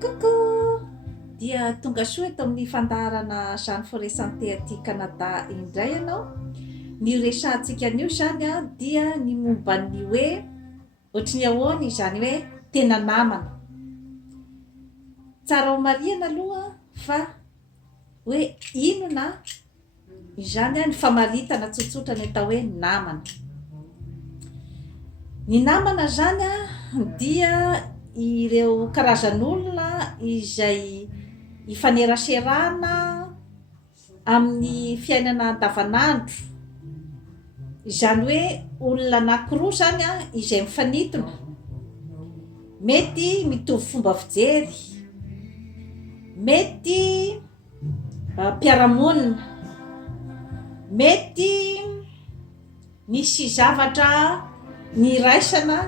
Coucou! Dia tonga soa eto amin'ny fandaharana Jeanne Forêt Santé aty Canada indray ianao. Ny resahantsika anio zany dia ny momba ny hoe ohatry ny ahoana izany hoe tena namana. Tsara ho marihana aloha fa hoe inona izany ny famaritana tsotsotra ny atao hoe namana. Ny namana zany dia ireo karazan'olona izay ifaneraserana amin'ny fiainana andavanandro. Izany hoe olona anankiroa zany izay mifanintona, mety mitovy fomba fijery, mety mpiara-monina, mety misy zavatra niraisana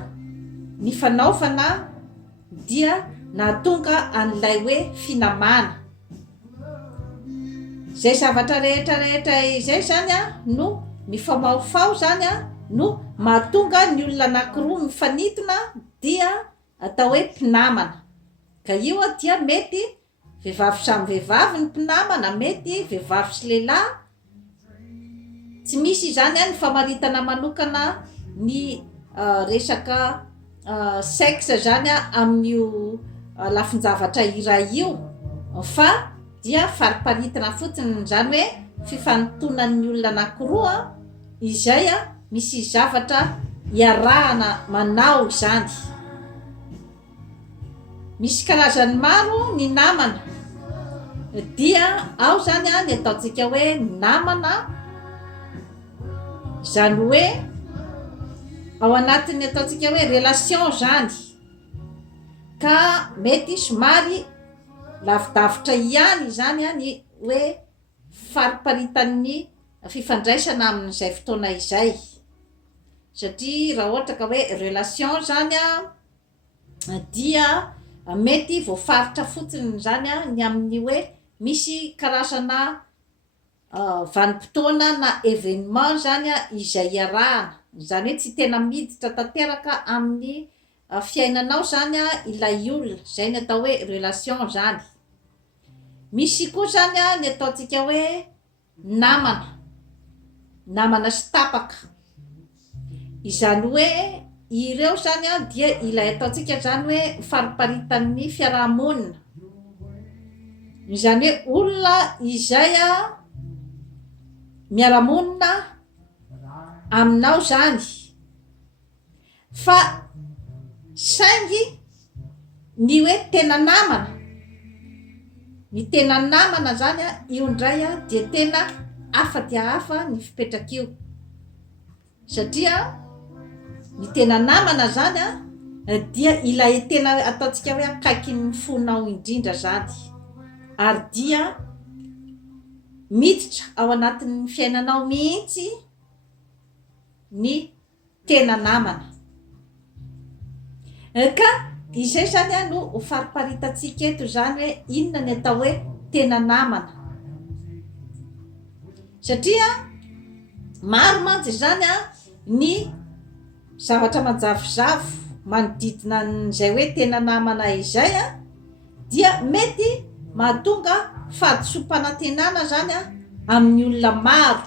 ny fanaovana dia nahatonga an'ilay hoe finamana. Zay zavatra rehetra izay zany no mifamaofao zany no mahatonga ny olona anankiroa mifanintona dia atao hoe mpinamana. Ka io dia mety vehivavy samy vehivavy ny mpinamana, mety vehivavy sy lehilahy. Tsy misy zany ny famaritana manokana ny resaka sexe zany amin'io lafin-javatra iray io, fa dia fariparitana fotsiny zany hoe fifanontonan'ny olona anankiroa izay misy zavatra iarahana manao izany. Misy karazany maro ny namana, dia ao zany ny ataontsika hoe namana zany hoe ao anatin'ny ataontsika hoe relation zany, ka mety somary lavidavitra ihany zany ny hoe fariparitan'ny fifandraisana amin'izay fotoana izay. Satria raha ohatra ka hoe relation zany dia mety voafaritra fotsiny zany ny amin'ny hoe misy karazana vanim-potoana na événement zany izay iarahana. Zany hoe tsy tena miditra tanteraka amin'ny fiainanao zany ilay olona, zay ny atao hoe relation zany. Misy koa zany ny ataontsika hoe namana sy tapaka. Izany hoe ireo zany dia ilay ataontsika zany hoe fariparitan'ny fiarahamonina. Izany hoe olona izay miara-monina aminao zany, fa saingy ny hoe tena namana, ny tena namana zany io indray dia tena hafa dia hafa ny fipetraka io. Satria ny tena namana zany dia ilay tena ataontsika hoe akaiky ny fonao indrindra zany, ary dia miditra ao anatin'ny fiainanao mihitsy ny tena namana. Ka izay zany no ho fariparitatsika eto zany hoe inona ny atao hoe tena namana. Satria maro mantsy zany ny zavatra manjavozavo manodidina an'izay hoe tena namana izay dia mety mahatonga fahadisom-panantenana zany amin'ny olona maro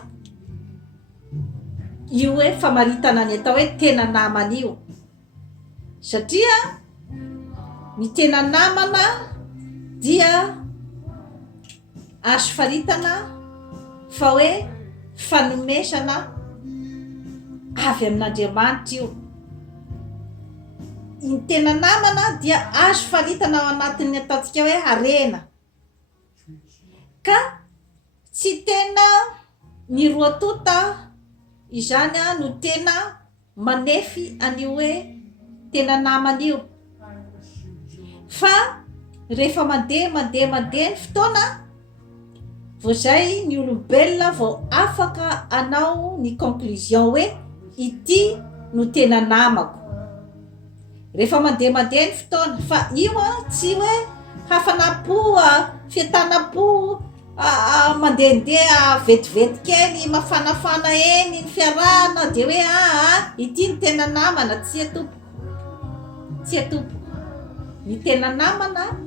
io hoe famaritana ny atao hoe tena namana io. Satria ny tena namana dia azo faritana fa hoe fanomesana avy amin'Andriamanitra io. Ny tena namana dia azo faritana ao anatin'ny ataontsika hoe harena, ka tsy tena ny roa tota izany no tena manefy an'io hoe tena namana io. Fa rehefa mandeha ny fotoana, vao zay ny olombelona vao afaka anao ny conclusion hoe ity no tena namako. Rehefa mandeha ny fotoana, fa io tsy hoe hafanam-po, fiatanam-po, mandehandeha vetivety kely mafanafana eny ny fiarahana de hoe ity ny tena namana. Tsy atompoko, ny tena namana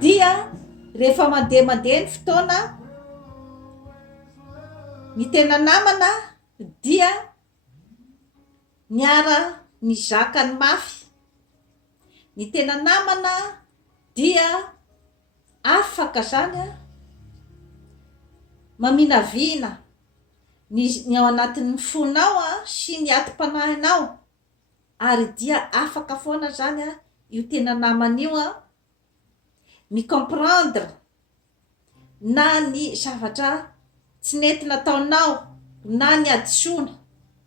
dia rehefa mandeha ny fotoana ny tena namana dia miara ny zaka ny mafy. Ny tena namana dia afaka zany maminavina ny ao anatin'ny fonao sy ny atim-panahinao, ary dia afaka foana zany io tena namana io mi comprendre na ny zavatra tsy nety nataonao na ny adisoana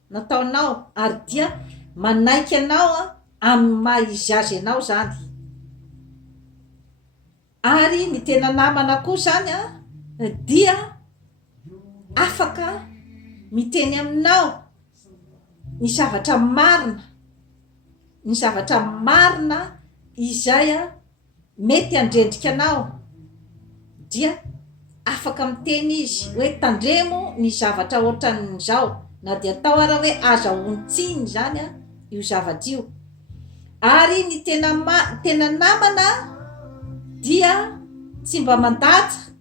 nataonao, ary dia manaiky anao amin'ny maha izy azy anao zany. Ary ny tena namana koa zany dia afaka miteny aminao ny zavatra marina, ny zavatra marina izay mety handrendrika anao, dia afaka miteny izy hoe tandremo ny zavatra ohatran'izao, na dia atao ara hoe aza ontsiny zany io zavatra io. Ary ny tena namana dia tsy mba mandatsy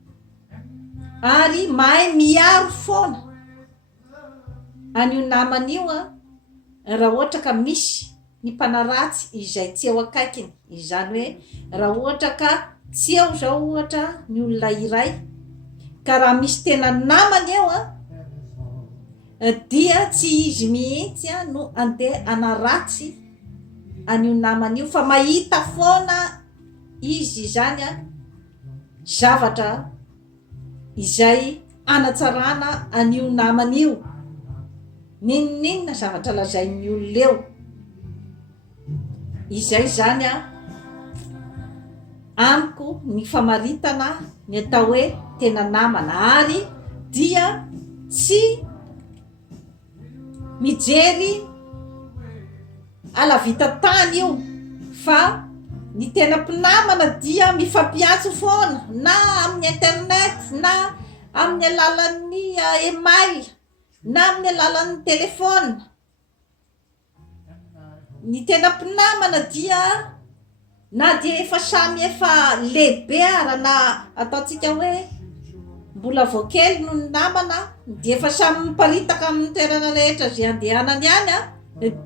ary mahay miaro foana an'io namana io raha ohatra ka misy ny mpanaratsy izay tsy eo akaikiny. Izany hoe raha ohatra ka tsy eo zao ohatra ny olona iray, ka raha misy tena namana eo dia tsy izy mihitsy no andeha anaratsy an'io namana io, fa mahita foana izy zany zavatra izay anatsarana an'io namana io, ninona zavatra lazain'ny olona eo. Izay zany amiko ny famaritana ny atao hoe tena namana. Ary dia tsy mijery alavita tany io, fa ny tena mpinamana dia mifampiantso foana na amin'ny internet na amin'ny alalan'ny email na amin'ny alalan'ny telefona. Ny tena mpinamana dia na dia efa samy efa lehibe ara na ataontsika hoe mbola voakely no ny namana, dia efa samy miparitaka amin'ny toerana rehetra zay andehanany any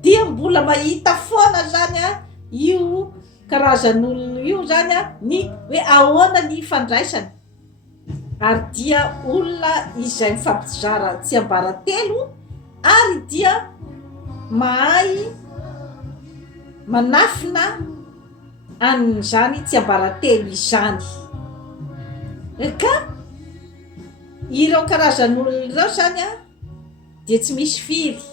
dia mbola mahita foana zany io karazan'olona io zany ny hoe ahoana ny fandraisany. Ary dia olona izay mifampizara tsy ambaratelo, ary dia mahay manafina an'izany tsy ambaratelo izany. Ka ireo karazan'olona ireo zany dia tsy misy firy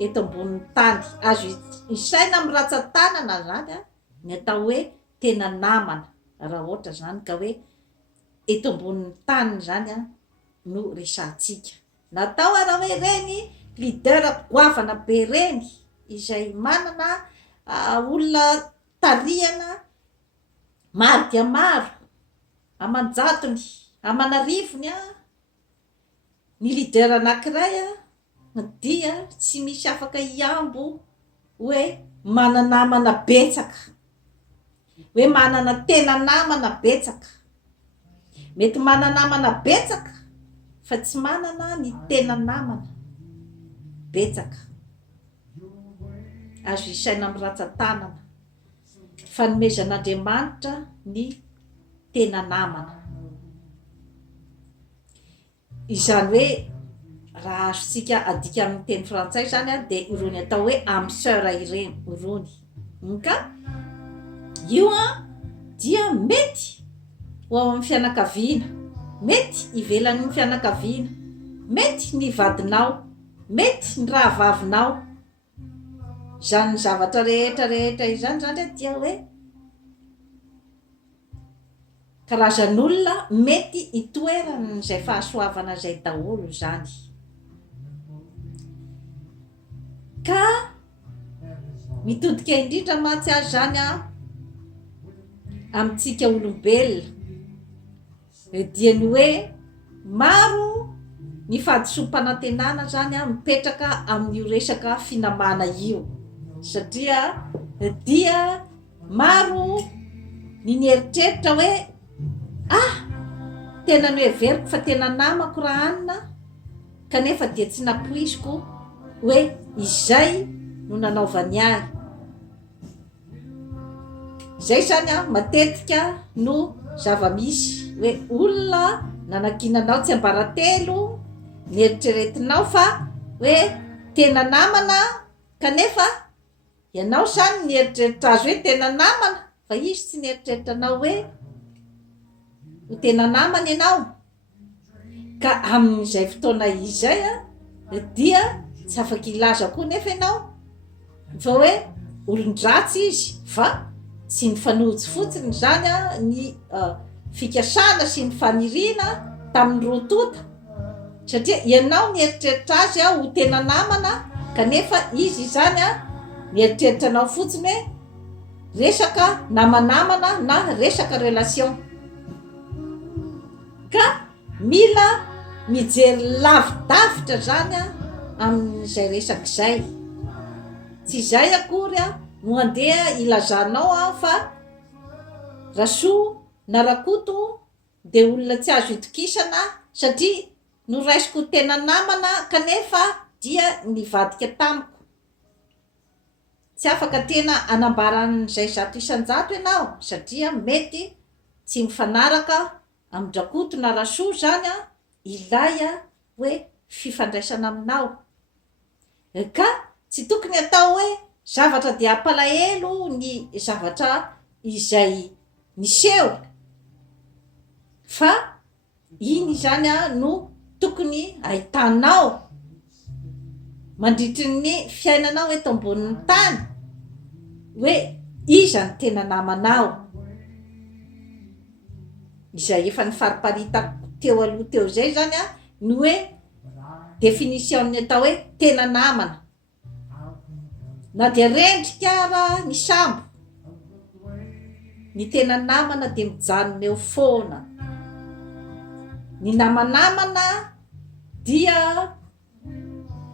eto ambonin'ny tany, azo isaina amin'ny ratsan-tanana zany ny atao hoe tena namana, raha ohatra zany ka hoe eto ambonin'ny tany zany no resantsika. Natao ara hoe reny leader goavana be reny izay manana olona tarihana maro dia maro aman-jatony amanarivony ny leader anankiray dia tsy misy afaka hiambo hoe mananamana betsaka, hoe manana tena namana betsaka. Mety mananamana betsaka fa tsy manana ny tena namana betsaka. Azo isaina amin'ny ratsan-tanana, fanomezan'Andriamanitra ny tena namana. Izany hoe raha azontsika adika amin'ny teny frantsay zany dia irony atao hoe âme sœur ireny irony. Ka io dia mety ho ao amin'ny fianakaviana, mety ivelan'ny fianakaviana, mety ny vadinao, mety ny rahavavinao. Zany zavatra rehetra izany zany dia hoe karazan'olona mety hitoerana izay fahasoavana izay daholo zany. Ka mitodika indrindra matsy azy zany amintsika olombelona, dia ny hoe maro ny fahadisom-panantenana zany mipetraka amin'io resaka finamana io, satria dia maro ny nieritreritra hoe tena ny hoe veriko fa tena namako raha anina kanefa dia tsy napoiziko hoe izay no nanaovany ahy. Izay zany a matetika no zava-misy hoe olona nanakinanao tsy ambaratelo nieritreretinao fa hoe tena namana kanefa ianao zany nieritreritra azy hoe tena namana fa izy tsy nieritreritra anao hoe ho tena namana ianao. Ka amin'izay fotoana izay a dia tsy afaka ilaza koa nefa ianao fa hoe olon-dratsy izy fa tsy ny fanojo fotsiny zany a ny fikasana sy ny faniriana tamin'ny rotota satria ianao nieritreritra azy a ho tena namana kanefa izy zany a nieritreritra anao fotsiny hoe resaka namanamana na resaka relation. Ka mila mijery lavidavitra zany a amin'izay resaka izay. Tsy izay akory a no andeha ilazanao a fa rasoa na rakoto dia olona tsy azo itokisana satria noraisiko tena namana kanefa dia nivadika tamiko. Tsy afaka tena anambaran'izay zato isan-jato ianao satria mety tsy mifanaraka amin'ny rakoto na rasoa zany a ilay a hoe fifandraisana aminao. Ka tsy tokony atao hoe zavatra dia ampalahelo ny zavatra izay niseho fa iny zany a no tokony ahitanao mandritry ny fiainanao eto ambonin'ny tany hoe iza ny tena namanao. Izay efa ny fariparitako teo aloha teo zay zany a no hoe definition-ny atao hoe tena namana. Na dia rendrika ara ny sambo ny tena namana dia mijanona eo foana. Ny namanamana dia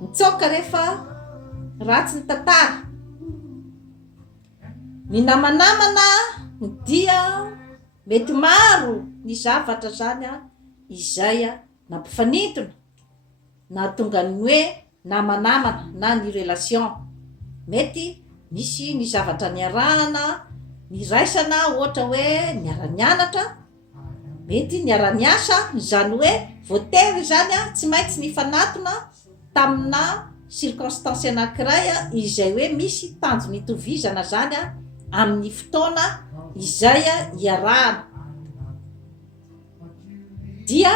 mitsoka rehefa ratsy ny tantara. Ny namanamana dia mety maro ny zavatra zany a izay a nampifanitona na tonga ny hoe namanamana na ny relation. Mety misy ny zavatra niarahana niraisana ohatra hoe niara-nianatra, mety niara-niasa zany hoe voatery zany a tsy maintsy nifanatona tamina circonstance anankiray a izay hoe misy tanjo nitovizana zany a amin'ny fotoana izay a iarahana. Dia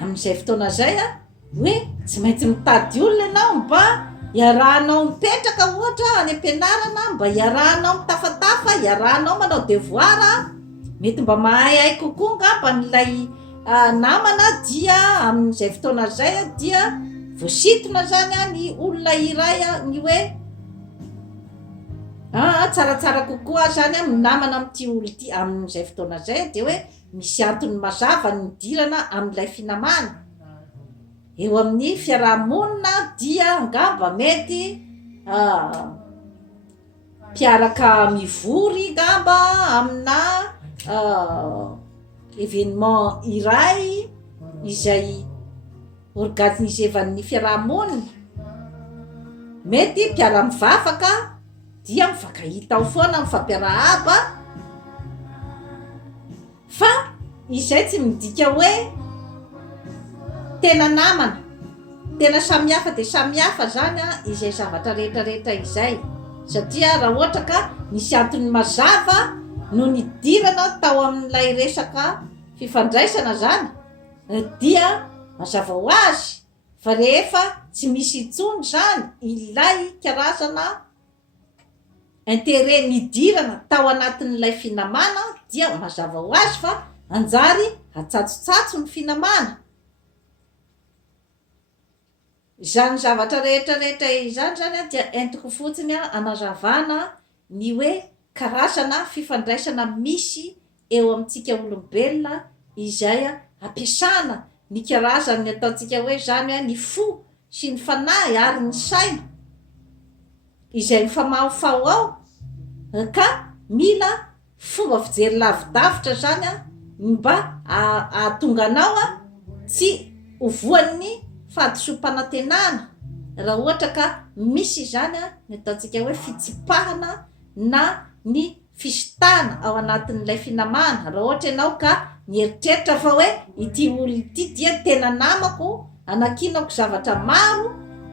amin'izay fotoana zay a hoe tsy maintsy mitady olona ianao mba iarahanao mipetraka ohatra any am-pianarana, mba iarahanao mitafatafa, iarahanao manao devoir, mety mba mahay kokoa ngamba n'ilay namana. Dia amin'izay fotoana zay a dia voasitona zany a ny olona iray a ny hoe tsaratsara kokoa zany a minamana amin'ity olo ity. Amin'izay fotoana zay dia hoe misy antony mazava ny dirana amin'ilay finamana eo amin'ny fiarahamonina. Dia ngamba mety mpiaraka mivory ngamba amina événement iray izay organisevan'ny fiarahamonina. Mety mpiara-mivavaka dia mifankahita ao foana mifampiarahaba fa izay tsy midika hoe tena namana. Tena samihafa dia samihafa zany a izay zavatra rehetrarehetra izay satria raha ohatra ka nisy antony mazava no nidirana tao amin'ilay resaka fifandraisana zany dia mazava ho azy. Fa rehefa tsy misy intsony zany ilay karazana intérêt nidirana tao anatin'ilay finamana dia mazava ho azy fa anjary atsatsotsato ny finamana. Izany zavatra rehetrarehetra izany zany a dia entiko fotsiny a anazavana ny hoe karazana fifandraisana misy eo amintsika olombelona izay a ampiasana ny karazany ataontsika hoe zany a ny fo sy ny fanahy ary ny saina izay mifamahofao ao. Ka mila fomba fijery lavidavitra zany a mba ahatonga anao tsy hovoan'ny fahadisom-panantenana raha ohatra ka misy izany ny ataontsika hoe fitsipahana na ny fisitana ao anatin'ilay finamana. Raha ohatra ianao ka mieritreritra fa hoe ity olo ity dia tena namako, anakinako zavatra maro,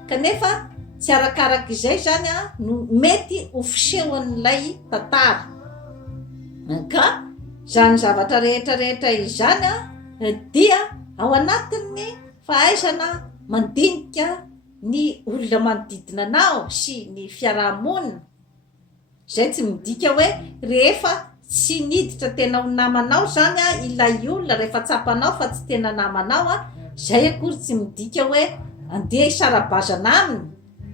kanefa tsy arakaraka izay zany no mety ho fisehon'ilay tantara. Ka zany zavatra rehetrarehetra izany dia ao anatin'ny fahaizana mandinika ny olona manodidina anao sy ny fiarahamonina. Zay tsy midika hoe rehefa tsy niditra tena ho namanao zany ilay olona, rehefa tsapanao fa tsy tena namanao zay akory tsy midika hoe andeha hisara-bazana aminy,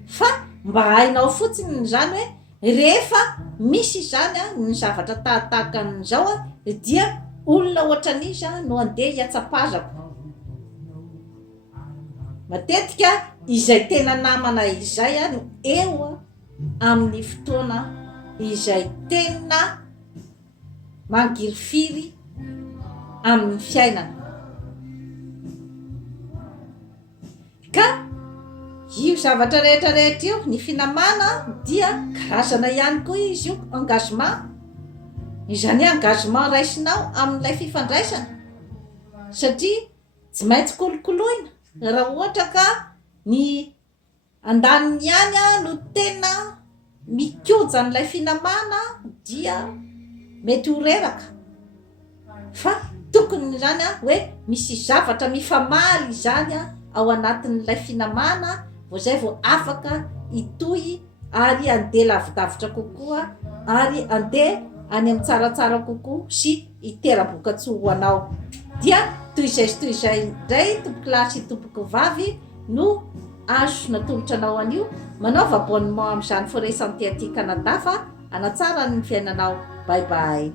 fa mba hainao fotsiny zany hoe rehefa misy zany ny zavatra tahaka an'izao dia olona ohatran'izy no andeha hiatsapazako. Matetika izay tena namana izay no eo amin'ny fotoana izay tena mangirifiry amin'ny fiainana. Ka io zavatra rehetrarehetra io, ny finamana dia karazana ihany koa izy io engagement. Izany engagement raisinao amin'ilay fifandraisana, satria tsy maintsy kolokoloina. Raha ohatra ka ny andaniny ihany no tena mikoja n'ilay finamana dia mety ho reraka, fa tokony zany hoe misy zavatra mifamaly zany ao anatin'ilay finamana, vao zay vao afaka itohy ary andeha lavidavitra kokoa, ary andeha any amin'ny tsaratsara kokoa sy itera-boka-tsoa ho anao. Dia toy izay sy toy izay indray tompoko lahy sy tompoko vavy no azo natolotra anao an'io. Manaova abonnement amin'izany Forest Santé aty Canada fa hanatsara ny fiainanao. Bye bye.